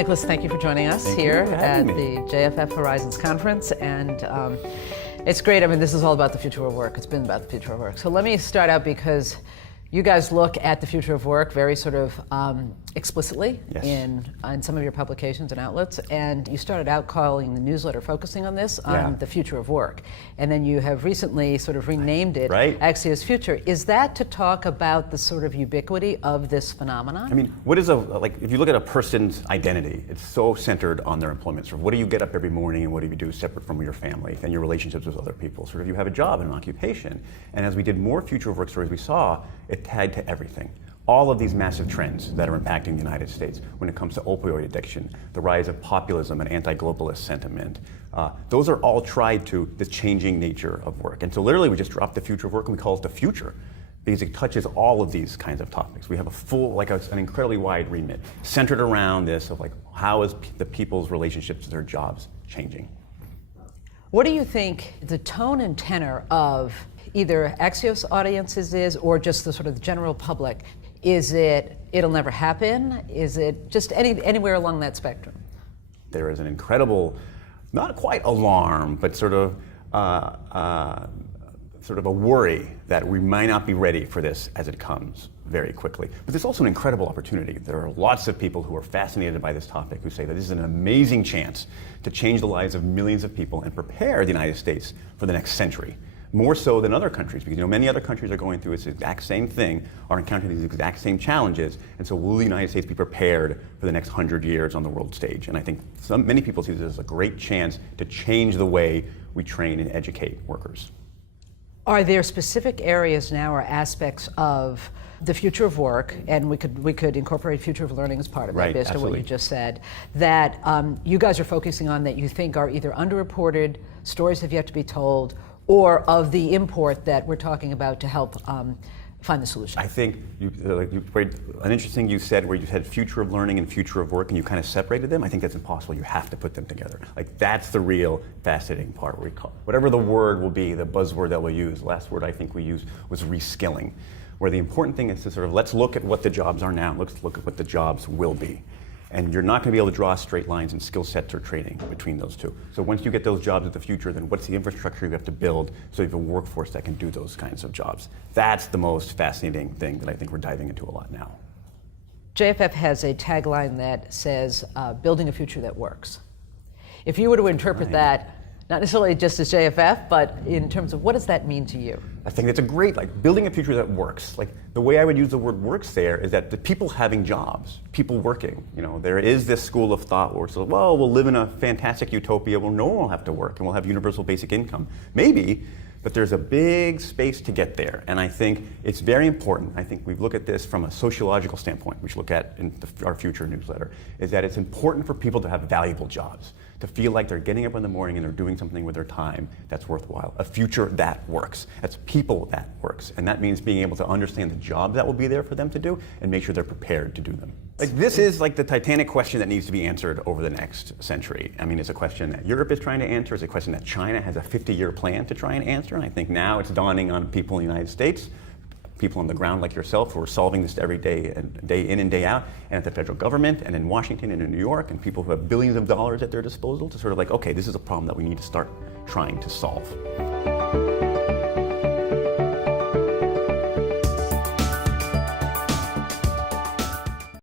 Nicholas, thank you for joining us here at the JFF Horizons Conference. And it's great. I mean, this is all about the future of work. It's been about the future of work. So let me start out because you guys look at the future of work very sort of explicitly in some of your publications and outlets. And you started out calling the newsletter focusing on this, on the future of work. And then you have recently sort of renamed it Axios Future. Is that to talk about the sort of ubiquity of this phenomenon? I mean, what is if you look at a person's identity, it's so centered on their employment. Sort of what do you get up every morning and what do you do separate from your family and your relationships with other people? Sort of you have a job and an occupation. And as we did more future of work stories, we saw it tied to everything. All of these massive trends that are impacting the United States when it comes to opioid addiction, the rise of populism and anti-globalist sentiment, those are all tied to the changing nature of work. And so literally we just dropped the future of work and we call it the future because it touches all of these kinds of topics. We have a full, an incredibly wide remit centered around this of how is the people's relationships to their jobs changing. What do you think the tone and tenor of either Axios audiences is or just the sort of the general public? Is it, it'll never happen? Is it just anywhere along that spectrum? There is an incredible, not quite alarm, but sort of a worry that we might not be ready for this as it comes very quickly. But there's also an incredible opportunity. There are lots of people who are fascinated by this topic who say that this is an amazing chance to change the lives of millions of people and prepare the United States for the next century. More so than other countries, because many other countries are going through this exact same thing, are encountering these exact same challenges, and so will the United States be prepared for the next 100 years on the world stage? And I think many people see this as a great chance to change the way we train and educate workers. Are there specific areas now or aspects of the future of work, and we could incorporate future of learning as part of that based on what you just said, that you guys are focusing on that you think are either underreported, stories have yet to be told, or of the import that we're talking about to help find the solution? I think an interesting you said where you had future of learning and future of work and you kind of separated them. I think that's impossible. You have to put them together. That's the real fascinating part where we call whatever the word will be, the buzzword that we'll use. The last word I think we used was reskilling, where the important thing is to sort of let's look at what the jobs are now, let's look at what the jobs will be. And you're not going to be able to draw straight lines in skill sets or training between those two. So once you get those jobs in the future, then what's the infrastructure you have to build so you have a workforce that can do those kinds of jobs? That's the most fascinating thing that I think we're diving into a lot now. JFF has a tagline that says, building a future that works. If you were to interpret that, not necessarily just as JFF, but in terms of what does that mean to you? I think that's a great, building a future that works. The way I would use the word works there is that the people having jobs, people working, there is this school of thought where it's we'll live in a fantastic utopia where no one will have to work and we'll have universal basic income. Maybe, but there's a big space to get there. And I think it's very important. I think we look at this from a sociological standpoint, which we look at in our future newsletter, is that it's important for people to have valuable jobs, to feel like they're getting up in the morning and they're doing something with their time that's worthwhile. A future that works. That's people that works. And that means being able to understand the jobs that will be there for them to do and make sure they're prepared to do them. This is the Titanic question that needs to be answered over the next century. I mean, it's a question that Europe is trying to answer. It's a question that China has a 50-year plan to try and answer. And I think now it's dawning on people in the United States, people on the ground like yourself who are solving this every day, and day in and day out, and at the federal government, and in Washington and in New York, and people who have billions of dollars at their disposal to sort of okay, this is a problem that we need to start trying to solve.